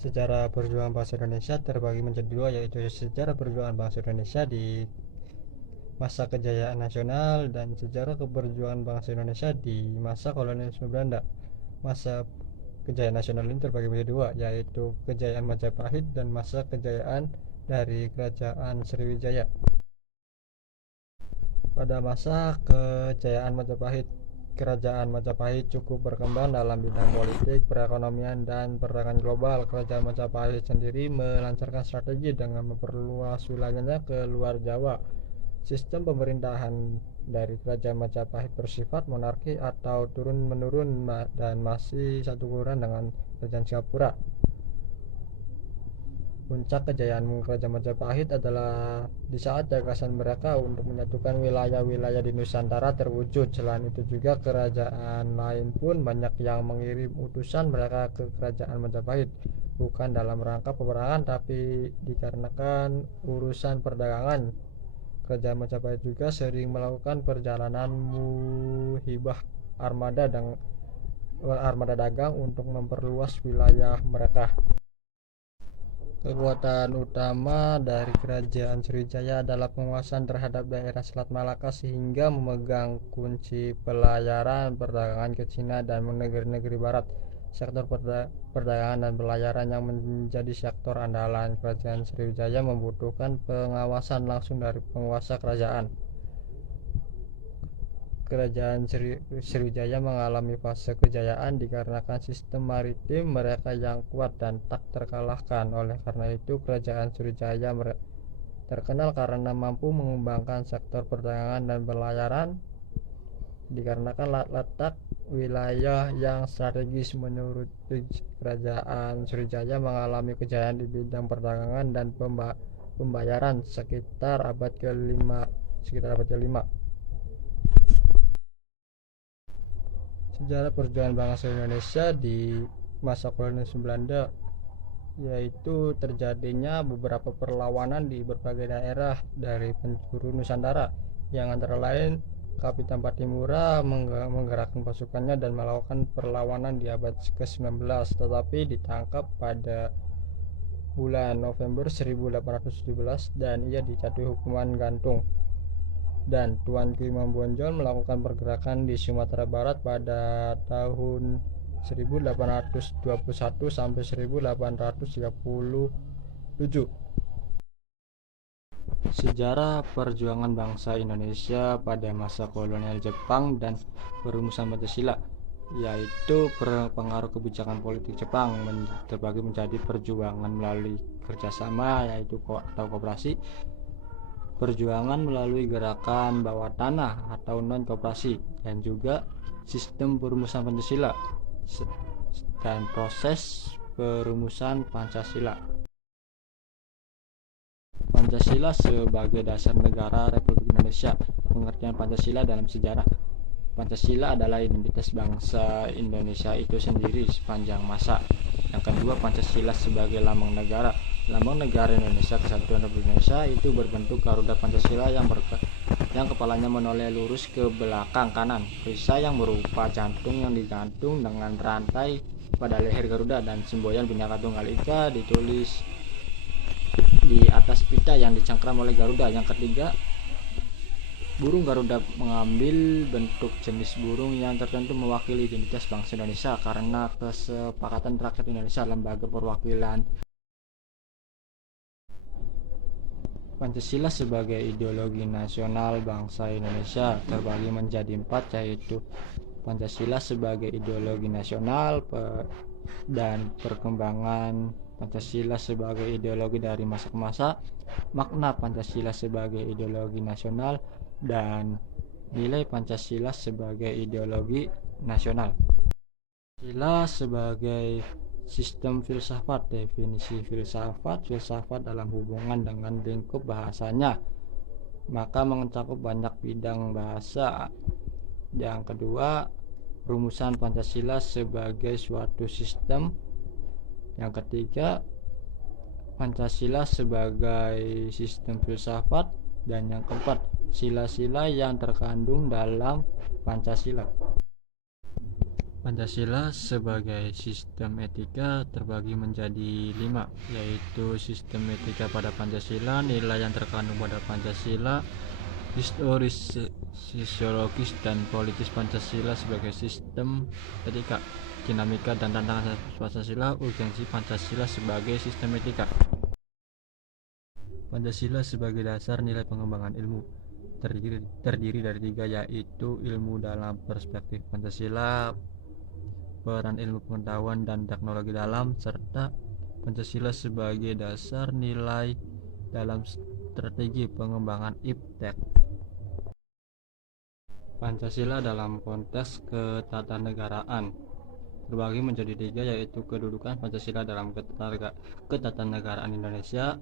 Sejarah perjuangan bangsa Indonesia terbagi menjadi dua, yaitu sejarah perjuangan bangsa Indonesia di masa kejayaan nasional dan sejarah keperjuangan bangsa Indonesia di masa kolonialisme Belanda. Masa kejayaan nasional ini terbagi menjadi dua, yaitu kejayaan Majapahit dan masa kejayaan dari kerajaan Sriwijaya. Pada masa kejayaan Majapahit, kerajaan Majapahit cukup berkembang dalam bidang politik, perekonomian, dan perdagangan global. Kerajaan Majapahit sendiri melancarkan strategi dengan memperluas wilayahnya ke luar Jawa. Sistem pemerintahan dari kerajaan Majapahit bersifat monarki atau turun-menurun dan masih satu ukuran dengan kerajaan Singapura. Puncak kejayaan kerajaan Majapahit adalah di saat gagasan mereka untuk menyatukan wilayah-wilayah di Nusantara terwujud. Selain itu juga kerajaan lain pun banyak yang mengirim utusan mereka ke kerajaan Majapahit, bukan dalam rangka peperangan tapi dikarenakan urusan perdagangan. Kerajaan Majapahit juga sering melakukan perjalanan muhibah armada dagang untuk memperluas wilayah mereka. Kekuatan utama dari kerajaan Sriwijaya adalah penguasaan terhadap daerah Selat Malaka sehingga memegang kunci pelayaran perdagangan ke Cina dan negeri-negeri barat. Sektor perdagangan dan pelayaran yang menjadi sektor andalan kerajaan Sriwijaya membutuhkan pengawasan langsung dari penguasa kerajaan. Kerajaan Sriwijaya mengalami fase kejayaan dikarenakan sistem maritim mereka yang kuat dan tak terkalahkan. Oleh karena itu, kerajaan Sriwijaya terkenal karena mampu mengembangkan sektor perdagangan dan pelayaran dikarenakan letak wilayah yang strategis. Menurut kerajaan Sriwijaya mengalami kejayaan di bidang perdagangan dan pembayaran sekitar abad ke-5. Sejarah perjuangan bangsa Indonesia di masa kolonialisme Belanda, yaitu terjadinya beberapa perlawanan di berbagai daerah dari penjuru Nusantara, yang antara lain Kapitan Patimura menggerakkan pasukannya dan melakukan perlawanan di abad ke-19, tetapi ditangkap pada bulan November 1817 dan ia dijatuhi hukuman gantung. Dan Tuan Ku Imam Bonjol melakukan pergerakan di Sumatera Barat pada tahun 1821 sampai 1837. Sejarah perjuangan bangsa Indonesia pada masa kolonial Jepang dan perumusan Pancasila, yaitu pengaruh kebijakan politik Jepang terbagi menjadi perjuangan melalui kerjasama yaitu atau koperasi, perjuangan melalui gerakan bawah tanah atau non-koperasi, dan juga sistem perumusan Pancasila dan proses perumusan Pancasila. Pancasila sebagai dasar negara Republik Indonesia. Pengertian Pancasila dalam sejarah. Pancasila adalah identitas bangsa Indonesia itu sendiri sepanjang masa. Yang kedua, Pancasila sebagai lambang negara. Lambang negara Indonesia Kesatuan Republik Indonesia itu berbentuk Garuda Pancasila yang kepalanya menoleh lurus ke belakang kanan, perisai yang berupa jantung yang digantung dengan rantai pada leher Garuda, dan semboyan Bhinneka Tunggal Ika ditulis di atas pita yang dicengkram oleh Garuda. Yang ketiga, burung Garuda mengambil bentuk jenis burung yang tertentu mewakili identitas bangsa Indonesia karena Kesepakatan Rakyat Indonesia, lembaga perwakilan. Pancasila sebagai ideologi nasional bangsa Indonesia terbagi menjadi 4, yaitu Pancasila sebagai ideologi nasional dan perkembangan Pancasila sebagai ideologi dari masa ke masa, makna Pancasila sebagai ideologi nasional, dan nilai Pancasila sebagai ideologi nasional. Pancasila sebagai sistem filsafat. Definisi filsafat dalam hubungan dengan lingkup bahasanya, maka mencakup banyak bidang bahasa. Yang kedua, rumusan Pancasila sebagai suatu sistem. Yang ketiga, Pancasila sebagai sistem filsafat. Dan yang keempat, sila-sila yang terkandung dalam Pancasila. Pancasila sebagai sistem etika terbagi menjadi 5, yaitu sistem etika pada Pancasila, nilai yang terkandung pada Pancasila, historis, sosiologis, dan politis Pancasila sebagai sistem etika, dinamika dan tantangan Pancasila, urgensi Pancasila sebagai sistem etika. Pancasila sebagai dasar nilai pengembangan ilmu terdiri dari 3, yaitu ilmu dalam perspektif Pancasila, peran ilmu pengetahuan dan teknologi dalam, serta Pancasila sebagai dasar nilai dalam strategi pengembangan iptek. Pancasila dalam konteks ketatanegaraan terbagi menjadi 3, yaitu kedudukan Pancasila dalam ketatanegaraan Indonesia,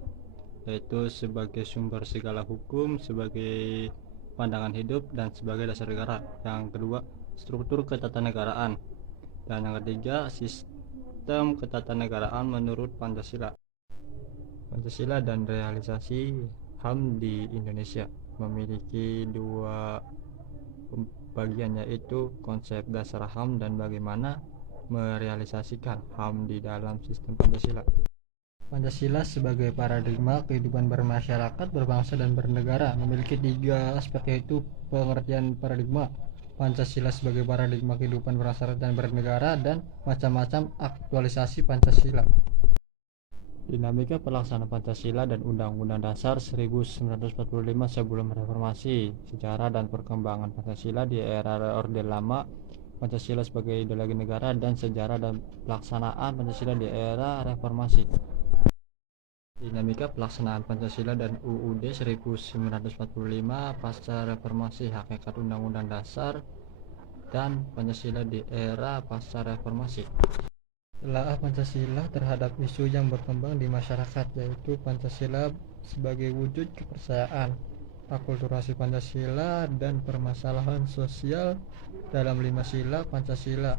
yaitu sebagai sumber segala hukum, sebagai pandangan hidup, dan sebagai dasar negara. Yang kedua, struktur ketatanegaraan. Dan yang ketiga, sistem ketatanegaraan menurut Pancasila. Pancasila dan realisasi HAM di Indonesia memiliki 2 bagian, yaitu konsep dasar HAM dan bagaimana merealisasikan HAM di dalam sistem Pancasila. Pancasila sebagai paradigma kehidupan bermasyarakat, berbangsa, dan bernegara memiliki 3 aspek, yaitu pengertian paradigma, Pancasila sebagai paradigma kehidupan bermasyarakat dan bernegara, dan macam-macam aktualisasi Pancasila. Dinamika pelaksanaan Pancasila dan Undang-Undang Dasar 1945 sebelum reformasi, sejarah dan perkembangan Pancasila di era Orde Lama, Pancasila sebagai ideologi negara, dan sejarah dan pelaksanaan Pancasila di era reformasi. Dinamika pelaksanaan Pancasila dan UUD 1945 pasca reformasi, hakikat Undang-Undang Dasar dan Pancasila di era pasca reformasi. Telaah Pancasila terhadap isu yang berkembang di masyarakat, yaitu Pancasila sebagai wujud kepercayaan, akulturasi Pancasila, dan permasalahan sosial dalam 5 sila Pancasila.